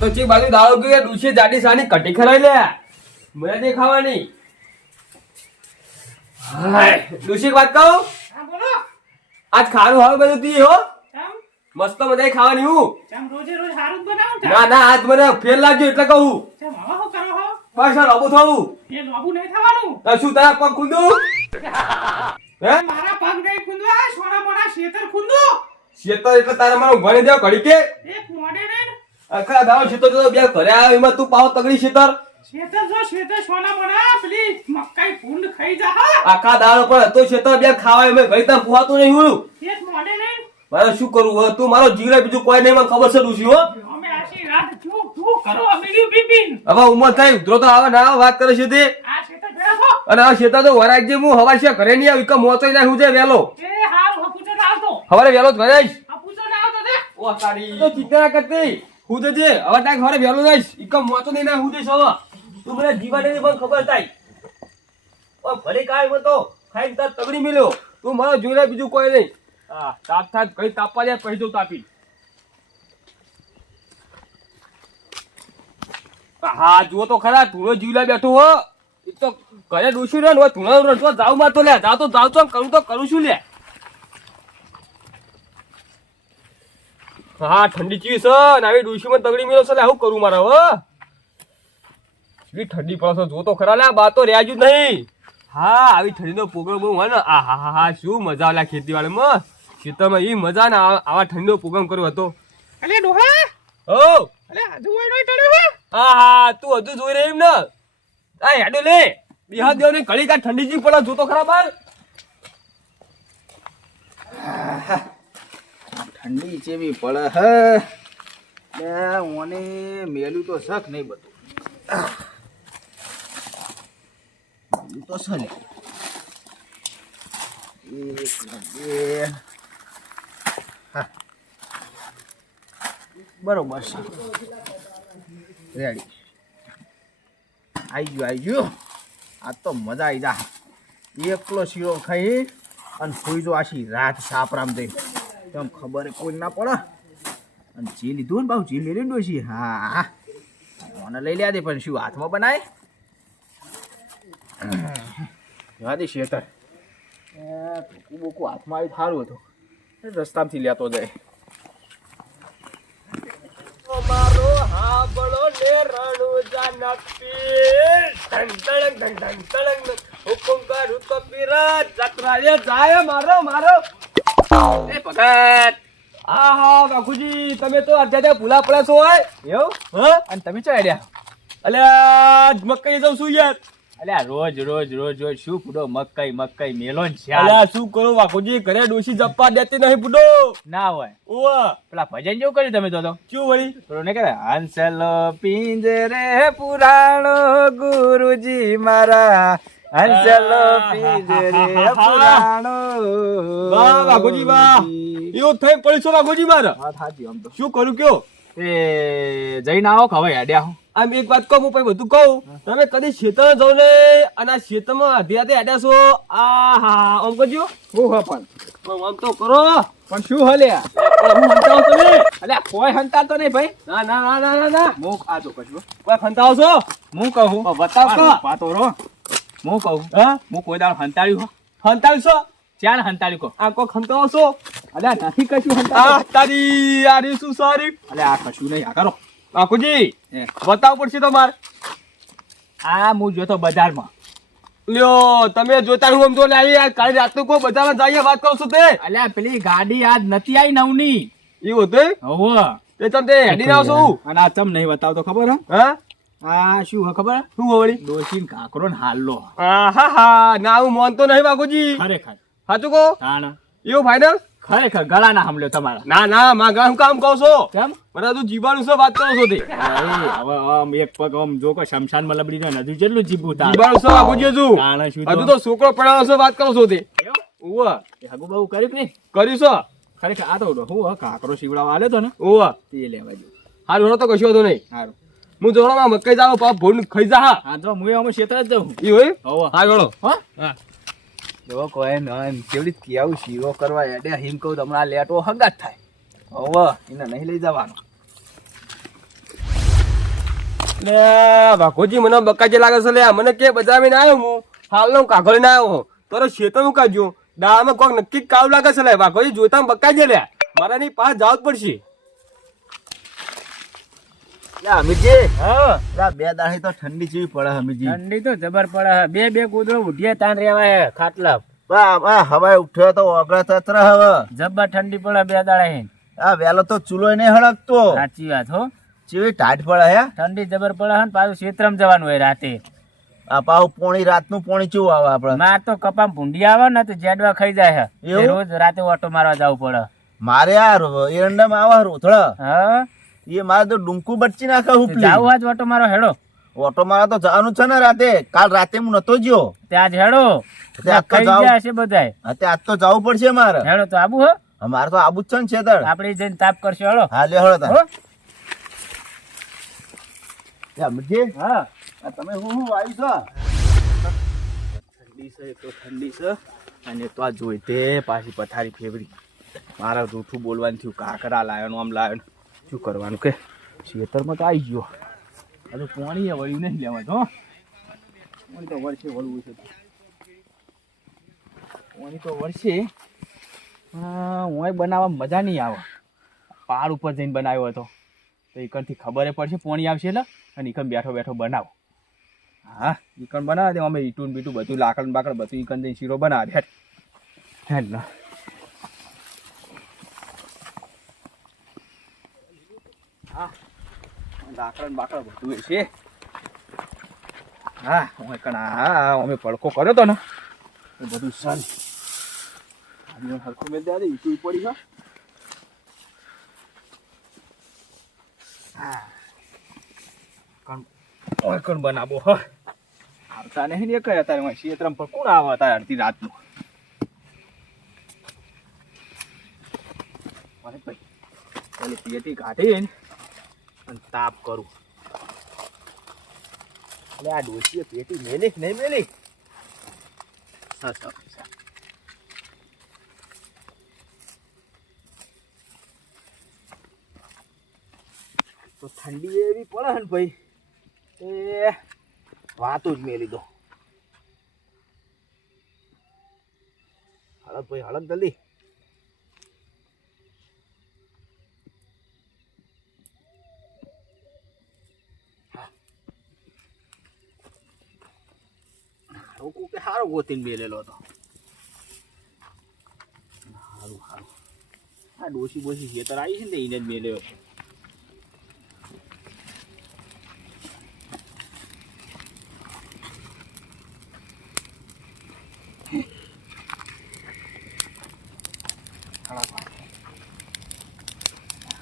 તો ચી બાજુ દાળો કે ડૂસી જાડી સાની કટી ખરાઈ લે મને દે ખાવાની હાય ડૂસી વાત કહું હા બોલો આજ ખાવાનું હાવ બધું તી હો કેમ મસ્ત મજા ખાવાની હું કેમ રોજે રોજ હારું જ બનાવો ને ના ના આજ મને ફેર લાગ્યો એટલે કહું કેમ હવે શું કરો હો પાછા લોબો થવું એ લોબુ નહીં થવાનું તો શું તારા પગ ખુંદું હે મારા પગ નહીં ખુંદવા સોના મોના શેતર ખુંદો શેતર એટલે તારે મારું ભણી દેવ ઘડી કે એક મોડે ને આખા દાવ શેતર તો બે ઘરે આવ્યો એમાં તું પાવ તગડી શેતર શેતર સોના મોના પેલી મકાઈ ભૂંડ ખાઈ જા હા આખા દાળ પર હતો શેતર બે ખાવા એમાં ગઈ તા પુહાતું નહીં હું એક મોડે ને મારે શું કરવું હવે તું મારો જીવડે બીજું કોઈ નહીં મને ખબર છે ડૂસી હો અમે આશી રાત તું કરો અમીરી બિપિન હવે ઉંમર થઈ ઉતરો તો આવે ના વાત કરે છે તે આ શેતર ભેળા થો અને આ શેતર તો વરાઈ જે હું હવા છે ઘરે નહીં આવી કે મોતોય ના હું છે વેલો એ હાર હપુચો ના આવતો હવારે વેલો જ ઘરે આવીશ હપુચો ના આવતો દે ઓ તારી તો ચિંતા ના કરતી હું તો જે હવે તારે ઘરે વેલો જઈશ ઈક મોતો નહીં ના હું જઈશ હવે તું મને જીવાને પણ ખબર થાય ઓ ભલે કાય મતો ખાઈને તાર તગડી મિલ્યો તું મારો જોઈ બીજું કોઈ નહીં હા તાપ થાત કઈ તાપવા દે પછી જઉં તાપી હા જુઓ તો ખરા તુણો જીવલા બેઠો હો એ તો ઘરે ડોસી રહ્યો ને તુણો રડતો જાવ માં તો લે જાવ તો કરું છું લે હા ઠંડી ચીવી છે ને આવી ડોસી માં તગડી મેળો છે લે આવું કરું મારે હવે ઠંડી પડે છે જો તો ખરા લે બા તો રહ્યા જ નહીં હા આવી ઠંડીનો પ્રોગ્રામ બહુ હોય ને આ હા હા શું મજા આવે ખેતીવાડીમાં ખેતરમાં એ મજા ને આવા ઠંડીનો પ્રોગ્રામ કર્યો હતો અલે ડોહા ઓ અલે આજુ હોય નોય ટળ્યો હે હા હા તું હજુ જોઈ રહી એમ ને આ હેડો લે બિહાર દેવ ને ઘડી કા ઠંડી જી પડે જો તો ખરા બાર ઠંડી જેવી પડે હે ઓને મેલું તો શક નહીં બધું મેલું તો છે ને એક બે હા બરોબર છે રેડી આવી ગયો આ તો મજા આવી જા એકલો શીરો ખાઈ અને સુઈ જો આશી રાત સાપરામ જઈ તેમ ખબર કોઈ ના પડે અને જે લીધું ને બાબુ જે મેળવી ડોસી હા મને લઈ લ્યા દે પણ શું હાથમાં બનાય જવા દે શેતર ટૂંકું બોકું હાથમાં આવી સારું હતું રસ્તામાંથી લેતો જાય મારો હાબળો ને રણુજા નપી ધન તળંગ ધન ધન તળંગ હુકુમ કરું તો પીરા જતરાએ જાય મારો એ ભગત હા હા બાપુજી તમે તો અત્યારે ભૂલા પડ્યા છો હોય એવું હા અને તમે ચો આડ્યા અલ્યા મકઈ જાઉં છું યાર અલ્યા રોજ શું પૂડો મકઈ મેલો ને અલ્યા શું કરું બાપુજી ઘરે ડોસી જપ્પા દેતી નહીં બુડો ના હોય ઓવા પેલા ભજન જેવું કર્યું તમે તો શું વળી પેલો ને કે હંસલો પિંજરે પુરાણો ગુરુજી મારા હંસલો પિંજરે પુરાણો વાહ બાપુજી વાહ એવું થઈ પડી છો બાપુજી મારા હા થાજી આમ તો શું કરું કયો એ જઈને આવો ખવાય આડ્યા હું આમ એક વાત કહું હું પછી બધું કહું તમે કદી ખેતર જાવ ને અને આ ખેતરમાં અધ્યાતે આડ્યા છો આ હા આમ કરજો હું હા પણ આમ તો કરો પણ શું હલ્યા હું હંતાવ તમે અલ્યા કોઈ હંતાતો નહીં ભાઈ ના ના ના ના ના ના હું આ જો કશું કોઈ હંતાવ છો હું કહું બતાવ કો પાતો રો હું કહું હા હું કોઈ દાળ હંતાડ્યું હંતાવ છો ચાણ હંતાડ્યું કહો આ કોઈ હંતાવ છો અલ્યા નથી કશું આ હંતાડ્યું તારી આરી શું સારી અલ્યા આ કશું નહીં આ કરો બાપુજી એ. બતાવ પડશે તમારે આ હું જોતો બજારમાં લ્યો તમે જોતા હું આમ તો લાવી આ કાલે રાતનું કોઈ બજારમાં જઈએ વાત કરું છું તે અલ્યા પેલી ગાડી આજ નથી આવી નવની એવું હતું હોવ તે તમે હેડી ના આવશો હું અને આ ચમ નહીં બતાવતો ખબર હે હા આ શું હે ખબર શું વળી ડોશીન કાકરો ને હાલો હા હા ના હું માનતો નહીં બાપુજી ખરેખર સાચું કહો તાણ એવું ફાઈનલ ખરેખર ગળા ના સાંભળ્યો તમારા ના ના માગા હું કામ કહું છો કેમ મને તું જીવાણું છે વાત કરો છો તે હવે આમ એક પગ આમ જો કે શમશાનમાં લબડી જાય ને હજુ જેટલું જીભું તાર જીવાણું છે બાપુજી હજુ તાણ શું હજુ તો છોકરો પડાવો છો વાત કરો છો તે ઓવા હગુ બહુ કર્યું કે નહીં કર્યું છો ખરેખર આ તો હું કાકરો શીવડાવવા આલ્યો તો ને ઓવા તે લેવા ગયો હાલ તો કશું હતું નહીં સારું હું જોડો મકઈ જાવ પાપ ભૂન ખાઈ જા હા હા તો હું અમે ક્ષેત્ર જ જાઉં ઈ હોય હોવ હા જોડો હા જો કોઈ ન એમ કેવડી કેવું શીરો કરવા એડે હિમ કહું હમણાં લેટો હંગાત થાય હોવ એને નહીં લઈ જવાનો લે વાઘોજી મને બકાજે લાગે છે લે મને કે બજાવીને આવ્યો હું હાલનો કાઘોલીને આવ્યો તારો શેતર હું કાઢ્યો દાળમાં કોક નક્કી કાવ લાગે છે લે વાઘોજી જોતા બકાજે લે મારા ની પાસે જવું જ પડશે. અમિતજી હા બે દાડી તો ઠંડી જેવી પડે અમિતજી. ઠંડી તો જબર પડે બે કૂતરો ઉઠીએ તાન રેવાય ખાટલા હવે ઉઠ્યો તો ઓગળા તત્ર હવે જબર ઠંડી પડે બે દાડા આ વેલો તો ચૂલો નહીં હળગતો. સાચી વાત હો ચેવી ટાઢ પડે હે. ઠંડી જબર પડે હે ને પાછું ક્ષેત્રમાં જવાનું હોય રાતે. આ પાછું પોણી રાતનું પોણી ચેવું આવે આપડે. માર તો કપામ ભૂંડી આવે ને તો જેડવા ખાઈ જાય છે એવું? રોજ રાતે ઓટો મારવા જવું પડે. મારે આ એરંડામાં આવે રોથડા હા એ મારે તો ડુંકુ બચી નાખે ઉપલી. જાવ આજ ઓટો મારો હેડો ઓટો મારા તો જવાનું છે ને રાતે. કાલ રાતે હું નતો ગયો. ત્યાં જ હેડો ત્યાં તો ખાઈ જાવ. ગયા હશે બધાય. તે આજ તો જવું પડશે મારે. હેડો તો આબુ હો મારે તો આબુ જ છે ને છેતર. આપડે જઈને તાપ કરશું હેડો. હા લે હળો તાર. હો? અમિતજી હા તમે હું વાવી છો? ઠંડી છે તો ઠંડી છે અને તો આ જોઈ તે પાછી પથારી ફેવરી. મારા જૂઠું બોલવાનું થયું કાકરા લાયો આમ લાયો શું કરવાનું કે ખેતરમાં તો આવી ગયો. હજુ પાણી વળ્યું નહીં લેવા તો પાણી તો વર્ષે વળવું છે. પાણી તો વર્ષે હું બનાવવા મજા નહીં આવે. પહાડ ઉપર જઈને બનાવ્યો હતો તો એકણથી ખબર પડશે પાણી આવશે એટલે અને ઈકણ બેઠો બેઠો બનાવો. હા ઈકણ બનાવે દે અમે ઈટું બીટું બધું લાકડ બાકડ બધું ઈકણ જઈને શીરો બનાવે હેઠ હેઠ ના. હા લાકડ બાકડ બધું છે. હા હું કણ હા અમે પડકો કર્યો તો ને એ બધું સન હરખું મેં દે ઈટું પડી છે. હા કોણ બનાવો હ આવતા નહીં ને કયા તારે ક્ષેત્રમાં પર કોણ આવે તારે અડધી રાતનું. પેલી પેટી કાઢીને અને તાપ કરું. એટલે આ ડોસીએ પેટી મેલી નહીં મેલી. તો ઠંડી એવી પડે ને ભાઈ એ વાતો જ મેલી દો. હળક ભાઈ હળક જલ્દી. રોકું કે હારો ગોતીને મેલેલો હતો. સારું સારું આ ડોસી બોસી ખેતર આવી છે ને એને જ મેલ્યો.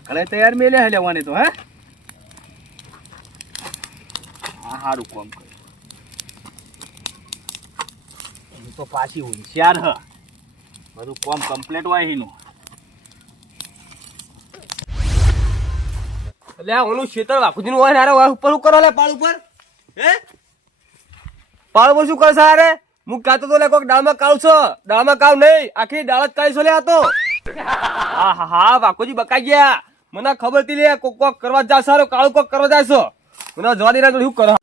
કલે તૈયાર મેલે હે લેવાની તો હે હા સારું કામ કર્યું તો પાછી હોશિયાર હ બધું કામ કમ્પ્લીટ હોય એનું. એટલે ઓનું શેતર વાઘોજી નું હોય ને હારે ઉપર શું કરો લે પાળ ઉપર હે પાળ ઉપર શું કરશે હારે હું કાતો તો લે કોક ડાળમાં કાવ છો ડાળમાં કાવ નહીં આખી ડાળ જ કાઢી છો લે આ તો. હા હા હા વાઘોજી બકાઈ ગયા મને ખબર હતી લે કોક કોક કરવા જાય સારો કાળું કોક કરવા જાય છો મને જોવા દે શું કરો